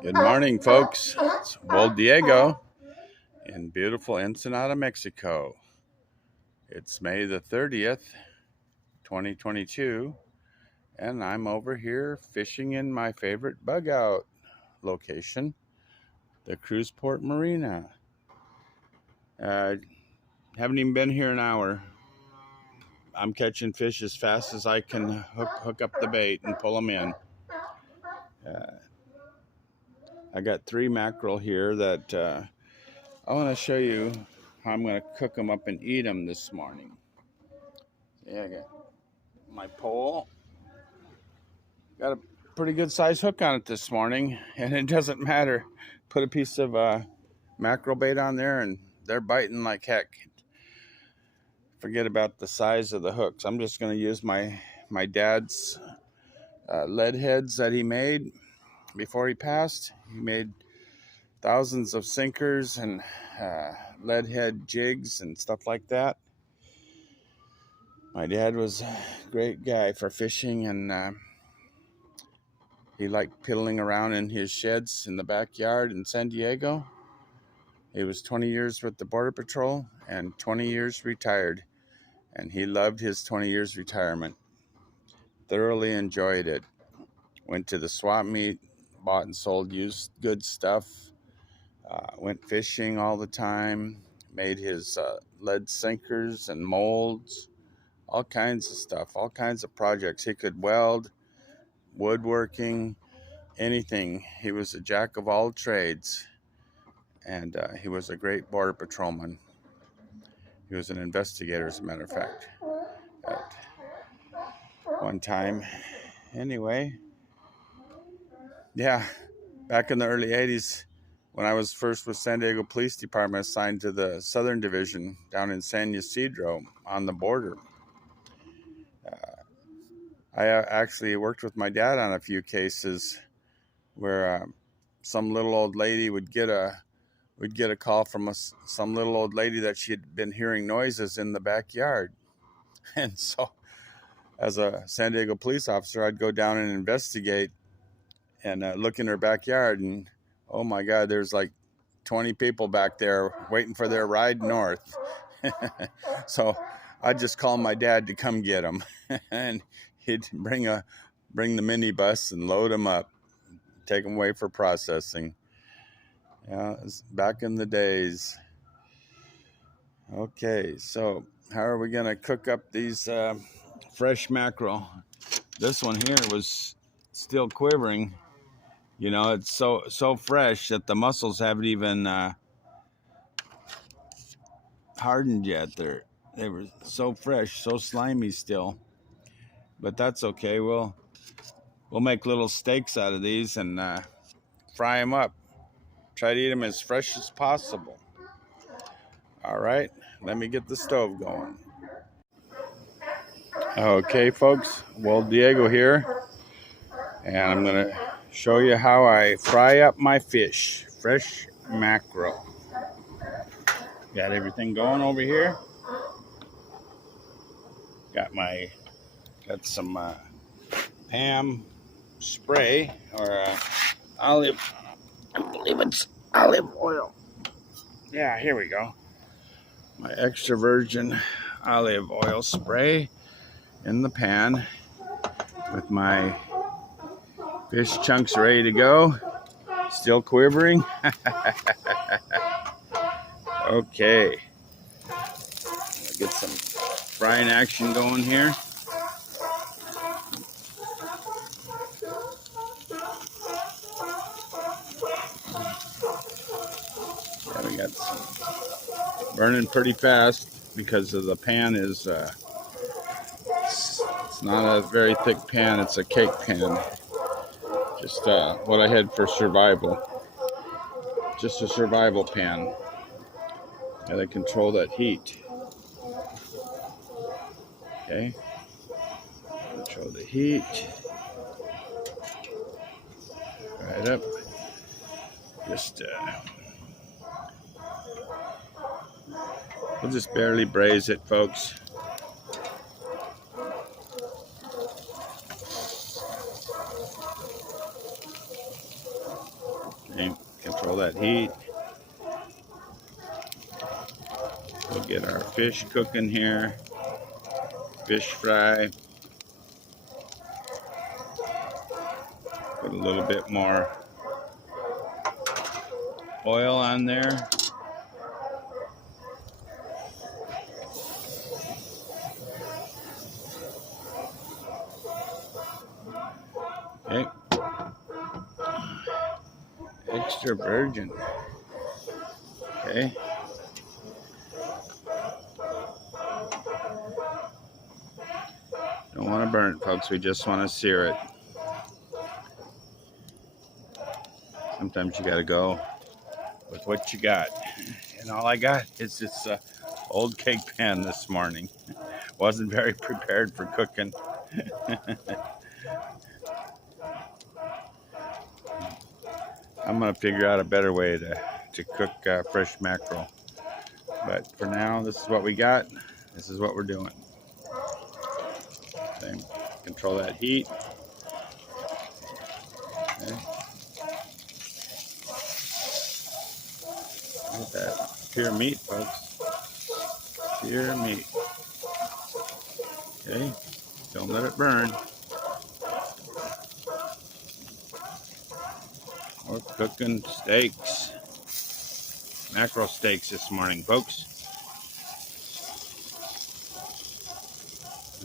Good morning, folks. It's Old Diego in beautiful Ensenada, Mexico. It's May the 30th, 2022, and I'm over here fishing in my favorite bug out location, the Cruise Port Marina. Haven't even been here an hour. I'm catching fish as fast as I can hook up the bait and pull them in. I got 3 mackerel here that I want to show you how I'm going to cook them up and eat them this morning. Yeah, I got my pole. Got a pretty good size hook on it this morning, and it doesn't matter. Put a piece of mackerel bait on there and they're biting like heck. Forget about the size of the hooks. I'm just going to use my dad's lead heads that he made before he passed. He made thousands of sinkers and lead head jigs and stuff like that. My dad was a great guy for fishing, and he liked piddling around in his sheds in the backyard in San Diego. He was 20 years with the Border Patrol and 20 years retired, and he loved his 20 years retirement. Thoroughly enjoyed it. Went to the swap meet, bought and sold used good stuff, went fishing all the time, made his lead sinkers and molds, all kinds of stuff, all kinds of projects. He could weld, woodworking, anything. He was a jack of all trades, and he was a great border patrolman. He was an investigator, as a matter of fact, at one time. Anyway, yeah, back in the early 80s, when I was first with San Diego Police Department, assigned to the Southern Division down in San Ysidro on the border. I actually worked with my dad on a few cases where some little old lady would get a call from some little old lady that she had been hearing noises in the backyard. And so as a San Diego police officer, I'd go down and investigate and look in her backyard, and oh my God, there's like 20 people back there waiting for their ride north. So I'd just call my dad to come get them, and he'd bring the minibus and load them up, take them away for processing. Yeah, it's back in the days. Okay, so how are we gonna cook up these fresh mackerel? This one here was still quivering. You know, it's so fresh that the muscles haven't even hardened yet. They were so fresh, so slimy still. But that's okay. We'll make little steaks out of these and fry them up. Try to eat them as fresh as possible. All right, let me get the stove going. Okay, folks, well, Diego here, and I'm gonna show you how I fry up my fish, fresh mackerel. Got everything going over here. Got some Pam spray or olive. I believe it's olive oil. Yeah, here we go. My extra virgin olive oil spray in the pan with my fish chunks ready to go. Still quivering. Okay. Get some frying action going here. Yeah, we got some burning pretty fast because of the pan is it's not a very thick pan, it's a cake pan. Just what I had for survival. Just a survival pan. Gotta control that heat. Okay. Control the heat. Right up. Just we'll just barely braise it, folks. Okay, control that heat. We'll get our fish cooking here. Fish fry. Put a little bit more oil on there. Okay. Extra virgin. Okay. Don't want to burn it, folks. We just want to sear it. Sometimes you got to go with what you got. And all I got is this old cake pan this morning. Wasn't very prepared for cooking. I'm going to figure out a better way to cook fresh mackerel. But for now, this is what we got. This is what we're doing. Okay. Control that heat. Okay. Look at that. Pure meat, folks. Pure meat. Okay. Don't let it burn. We're cooking steaks. Mackerel steaks this morning, folks.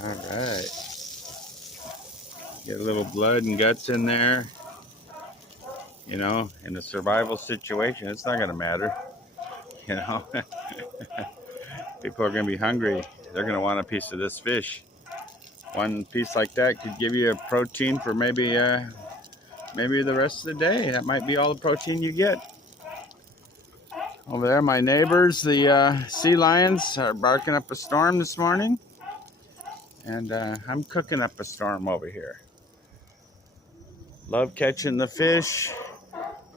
All right. Get a little blood and guts in there. You know, in a survival situation, it's not going to matter. You know, people are going to be hungry. They're going to want a piece of this fish. One piece like that could give you a protein for maybe the rest of the day. That might be all the protein you get. Over there, my neighbors, the sea lions, are barking up a storm this morning. And I'm cooking up a storm over here. Love catching the fish,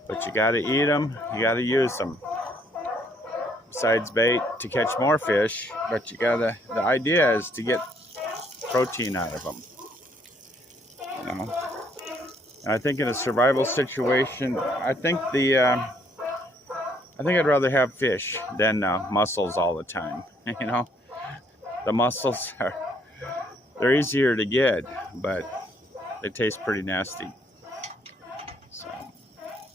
but you got to eat them. You got to use them. Besides bait to catch more fish, but you gotta. The idea is to get protein out of them. You know, I think in a survival situation, I think I'd rather have fish than mussels all the time. You know, the mussels they're easier to get, but they taste pretty nasty. So I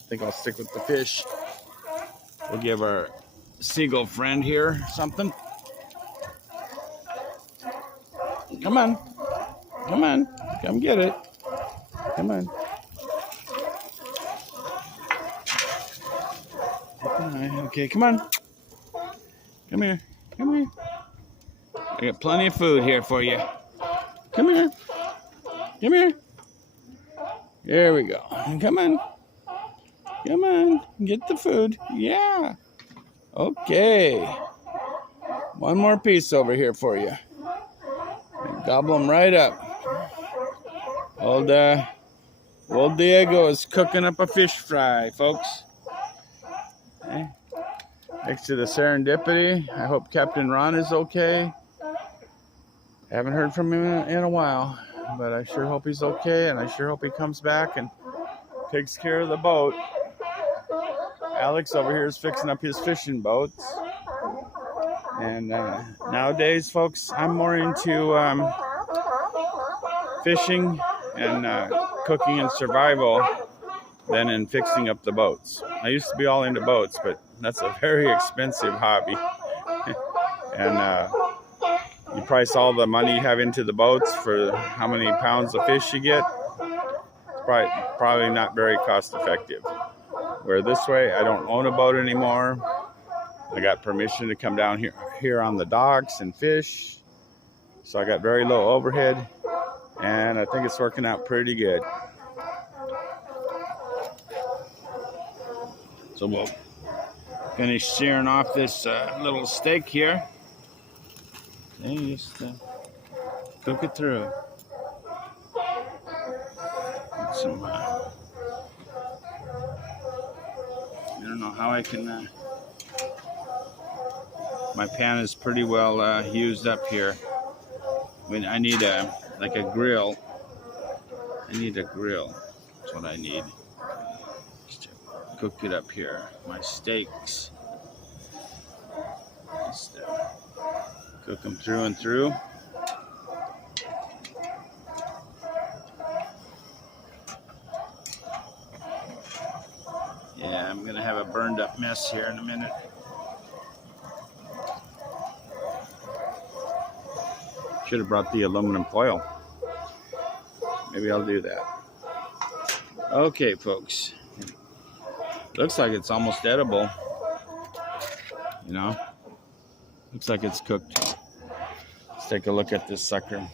think I'll stick with the fish. We'll give our seagull friend here something. Come on. Come on. Come get it. Come on. Okay, come on. Come here. Come here. I got plenty of food here for you. Come here. Come here. There we go. Come on. Come on. Get the food. Yeah. Okay. One more piece over here for you. Gobble them right up. Old Diego is cooking up a fish fry, folks. Okay. Next to the Serendipity. I hope Captain Ron is okay. I haven't heard from him in a while, but I sure hope he's okay, and I sure hope he comes back and takes care of the boat. Alex over here is fixing up his fishing boats. And nowadays, folks, I'm more into fishing and cooking and survival than in fixing up the boats. I used to be all into boats, but that's a very expensive hobby. And you price all the money you have into the boats for how many pounds of fish you get. It's probably not very cost effective. Where this way, I don't own a boat anymore. I got permission to come down here on the docks and fish. So I got very low overhead, and I think it's working out pretty good. So we'll finish searing off this little steak here. And just cook it through. Get some, I don't know how I can. My pan is pretty well used up here. I mean, I need like a grill. I need a grill. That's what I need. cook it up here. My steaks. Just, cook them through and through. Yeah, I'm gonna have a burned up mess here in a minute. Should have brought the aluminum foil. Maybe I'll do that. Okay, folks. Looks like it's almost edible. You know? Looks like it's cooked. Let's take a look at this sucker.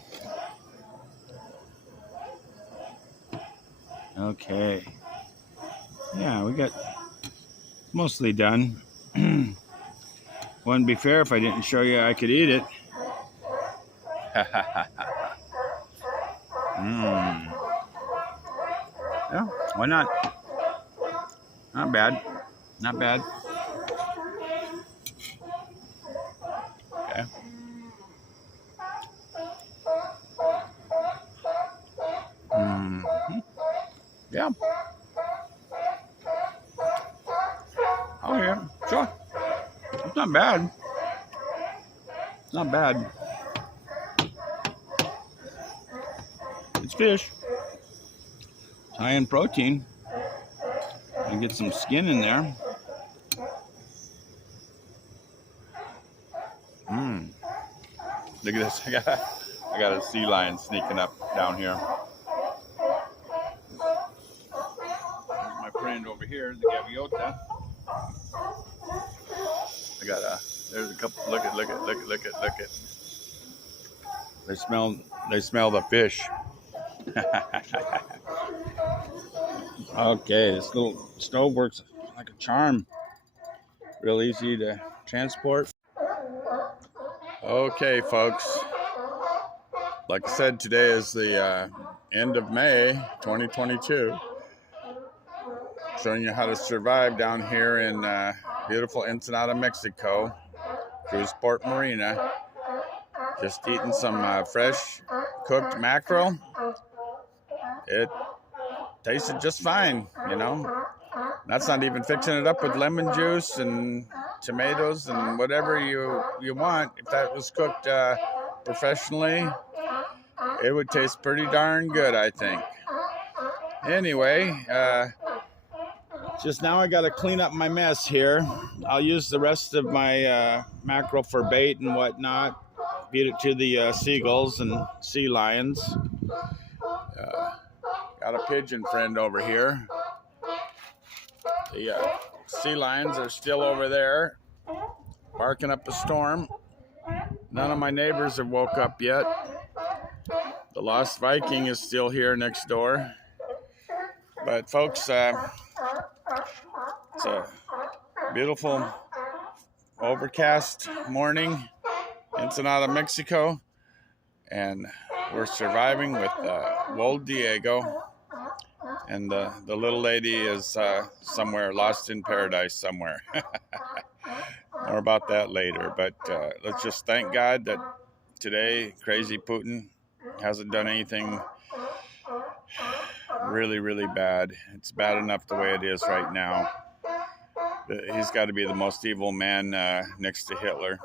Okay. Yeah, we got mostly done. Wouldn't be fair if I didn't show you I could eat it. Yeah, why not? Not bad. Not bad. Okay. Yeah. Oh yeah, sure. It's not bad. It's not bad. It's fish. It's high in protein. And get some skin in there. Look at this. I got a sea lion sneaking up down here. My friend over here, the gaviota. I got there's a couple. Look at. They smell the fish. Okay, this little stove works like a charm. Real easy to transport. Okay, folks. Like I said, today is the end of May 2022. Showing you how to survive down here in beautiful Ensenada, Mexico. Cruise Port Marina. Just eating some fresh cooked mackerel. It tasted just fine, you know. That's not even fixing it up with lemon juice and tomatoes and whatever you want. If that was cooked professionally, it would taste pretty darn good, I think. Anyway, just now I got to clean up my mess here. I'll use the rest of my mackerel for bait and whatnot. Feed it to the seagulls and sea lions. Got a pigeon friend over here. The sea lions are still over there, barking up a storm. None of my neighbors have woke up yet. The Lost Viking is still here next door. But folks, it's a beautiful overcast morning, Ensenada, Mexico, and we're surviving with Wold Diego, and the little lady is somewhere lost in paradise somewhere. More about that later, but let's just thank God that today crazy Putin hasn't done anything really, really bad. It's bad enough the way it is right now. He's got to be the most evil man next to Hitler.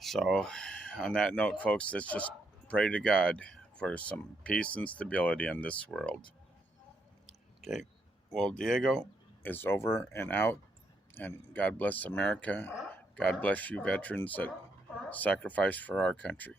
So on that note, folks, let's just pray to God for some peace and stability in this world. Okay, well, Diego is over and out, and God bless America. God bless you veterans that sacrificed for our country.